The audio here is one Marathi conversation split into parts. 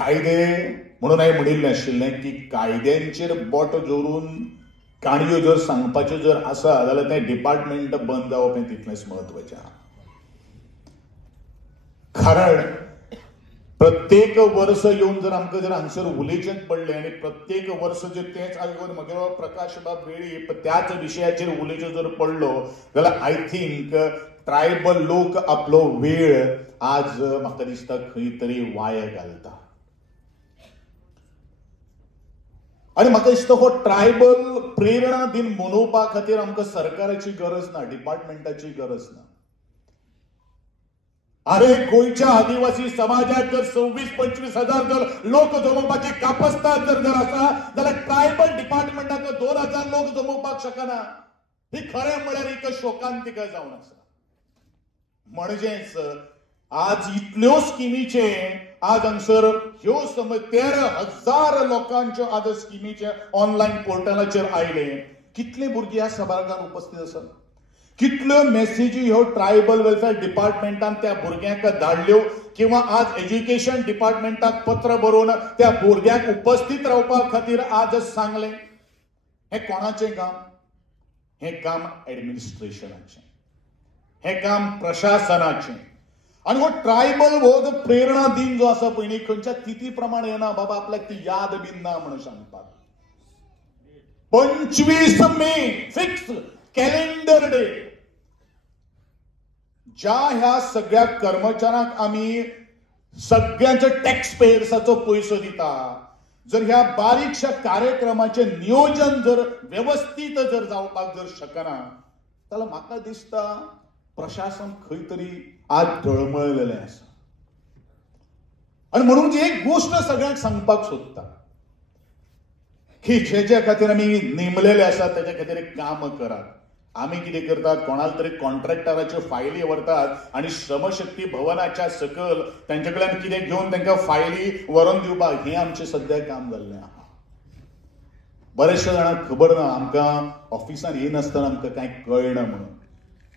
कायदे म्हणून हांवें म्हणिल्लें आशिल्लें की कायद्यांचेर बोट जोडून काणयो जर सांगपाच्यो जर आसा जाल्यार तें डिपार्टमेंट बंद जावप हें तितलेंच म्हत्वाचें आहा. कारण प्रत्येक वर्स येवन जर आमकां जर हांगसर उलयचेंच पडलें आनी प्रत्येक वर्स जर तेंच आयकून म्हगेलो प्रकाश बाब वेळीप त्याच विशयाचेर उलयचो जर पडलो जाल्यार आय थिंक ट्रायबल लोक आपलो वेळ आज म्हाका दिसता खंय तरी वाया घालता. आनी म्हाका दिसता हो ट्रायबल प्रेरणा दिन मनोवपा खातीर आमकां सरकाराची गरज ना, डिपार्टमेंटाची गरज ना. अरे गोयच्या आदिवासी समाजात जर 26-25 हजार जर लोक जमोवपाची कापस्ताद जर आसा जाल्यार ट्रायबल डिपार्टमेंटाक 2000 लोक जमोवपाक शकना. ही खरें म्हळ्यार एक शोकांतिका जावन आसा. म्हणजेच आज इतल्यो स्किमीचे आज हांगसर ह्यो समज 13,000 लोकांच्यो आज स्किमीचे ऑनलायन पोर्टलाचेर आयले. कितले भुरगे ह्या सभागार उपस्थित आसात, कितल्यो मेसेजी ह्यो ट्रायबल वेलफेअर डिपार्टमेंटान त्या भुरग्यांक धाडल्यो किंवा आज एज्युकेशन डिपार्टमेंटाक पत्र बरोवन त्या भुरग्यांक उपस्थित रावपा खातीर आज सांगलें. हें कोणाचें काम? हें काम ऍडमिनिस्ट्रेशनाचें, हें काम प्रशासनाचें. आनी हो ट्रायबल हो जो प्रेरणा दिन जो आसा पळय न्ही खंयच्या तिथी प्रमाण येना बाबा आपल्याक ती याद बीन ना म्हणून सांगपाक. 25 मे फिक्स कॅलेंडर डे. ज्या ह्या सगळ्या कर्मचाऱ्यांक आमी सगळ्यांच्या टॅक्स पेयर्साचो पयसो दिता, जर ह्या बारीकशा कार्यक्रमाचे नियोजन जर व्यवस्थित जर जावपाक जर शकना जाल्यार म्हाका दिसता प्रशासन खंय तरी आज ढळमळलेलें आसा. आनी म्हणून एक गोष्ट सगळ्यांक सांगपाक सोदता की जे खातीर आमी नेमलेले आसा तेजे खातीर काम करात. आमी कितें करतात, कोणाला तरी कॉन्ट्रॅक्टराच्यो फायली व्हरतात आनी श्रमशक्ती भवनाच्या सकल तांचे कडल्यान कितें घेवन तांकां फायली व्हरून दिवपाक हें आमचें सद्या काम जाल्लें आहा. बरेचशे जाणांक खबर ना, आमकां ऑफिसान येनासतना आमकां कांय कळना म्हणून.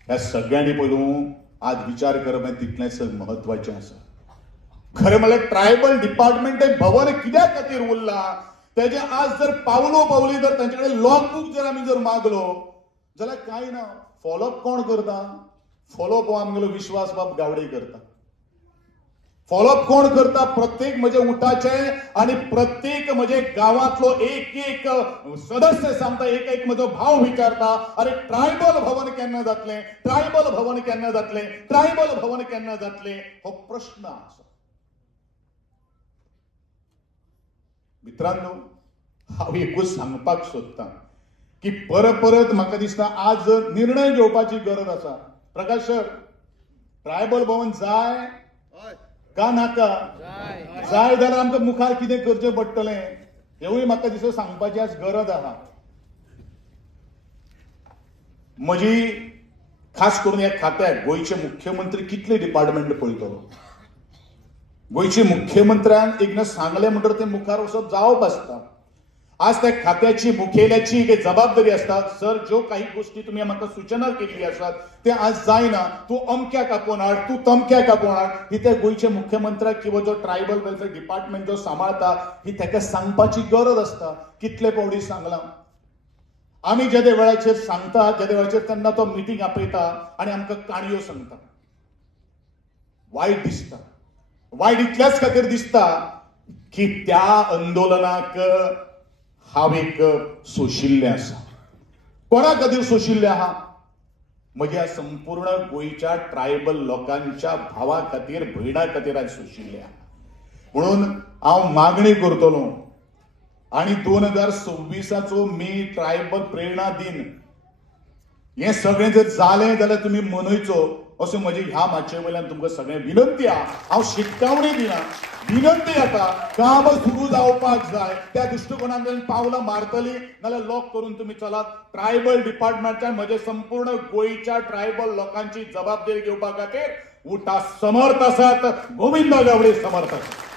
ह्या सगळ्यांनी पयलू आज विचार करप हें तितलेंच म्हत्वाचें आसा. खरें म्हळ्यार ट्रायबल डिपार्टमेंट हें भवन कित्या खातीर उरलां तेजे आज जर पावलो पावली जर तांचे कडेन लॉगबूक जर आमी जर मागलो जाल्यार कांय ना. फॉलोअप कोण करता? फॉलोअप हो आमगेलो विश्वास बाब गावडे करता. फॉलोअप कोण करता? प्रत्येक म्हजे उठाचे आणि प्रत्येक म्हजे गावातलो एक एक सदस्य सांगता, एक एक म्हजो भाव विचारता, अरे ट्रायबल भवन केन्ना जातलें, ट्रायबल भवन केन्ना जातलें, ट्रायबल भवन केन्ना जातलें, हो प्रश्न आसा. मित्रांनो, हांव एकूच सांगपाक सोदतां की परत म्हाका दिसता आज निर्णय घेवपाची गरज आसा. प्रकाश सर, ट्रायबल भवन जाय का नाका? जाय जाल्यार आमकां मुखार कितें करचें पडटलें हेवूय म्हाका दिसता सांगपाची आज गरज आहा. म्हजी खास करून ह्या खात्याक गोंयचे मुख्यमंत्री कितले डिपार्टमेंट पळयतलो. गोंयचे मुख्यमंत्र्यान एकदां सांगलें म्हणटकीर तें मुखार वचप जावप आसता. आज त्या खात्याची मुखेल्याची एक जबाबदारी असता. सर, ज्यो काही गोष्टी तुम्ही म्हाका सूचना केल्ली आसात ते आज जायना, तू अमक्याक आपोवन हाड, तू तमक्याक आपोवन हाड, ही त्या गोंयच्या मुख्यमंत्र्याक किंवा जो ट्रायबल वेलफेअर डिपार्टमेंट जो सांबाळता ही ताका सांगपाची गरज असता. कितले फावटी सांगलां आमी जे वेळाचेर सांगता, जे वेळाचेर तेन्ना तो मिटींग आपयता आनी आमकां काणयो सांगता. वायट दिसता. वायट इतल्याच खातीर दिसता की त्या आंदोलनाक हांव एक सोशिल्लें आसा. कोणा खातीर सोशिल्लें आहा? म्हज्या संपूर्ण गोंयच्या ट्रायबल लोकांच्या भावा खातीर, भयणा खातीर आज सोशिल्लें आहा. म्हणून हांव मागणी करतलो आनी 2026 मे ट्रायबल प्रेरणा दिन हें सगळें जर जालें जाल्यार तुमी मनयचो अशें म्हजी ह्या माचये वयल्यान तुमकां सगळें विनंती आहा. हांव शिटकावणी दिना, विनंती येता, काम सुरू जावपाक जाय. त्या दृश्टिकोनांतल्यान पावलां मारतली नाल्यार लॉक करून तुमी चलात. ट्रायबल डिपार्टमेंटान म्हजे संपूर्ण गोंयच्या ट्रायबल लोकांची जबाबदारी घेवपा खातीर उठा समर्थ आसात. गोविंद गावडे समर्थ आसात.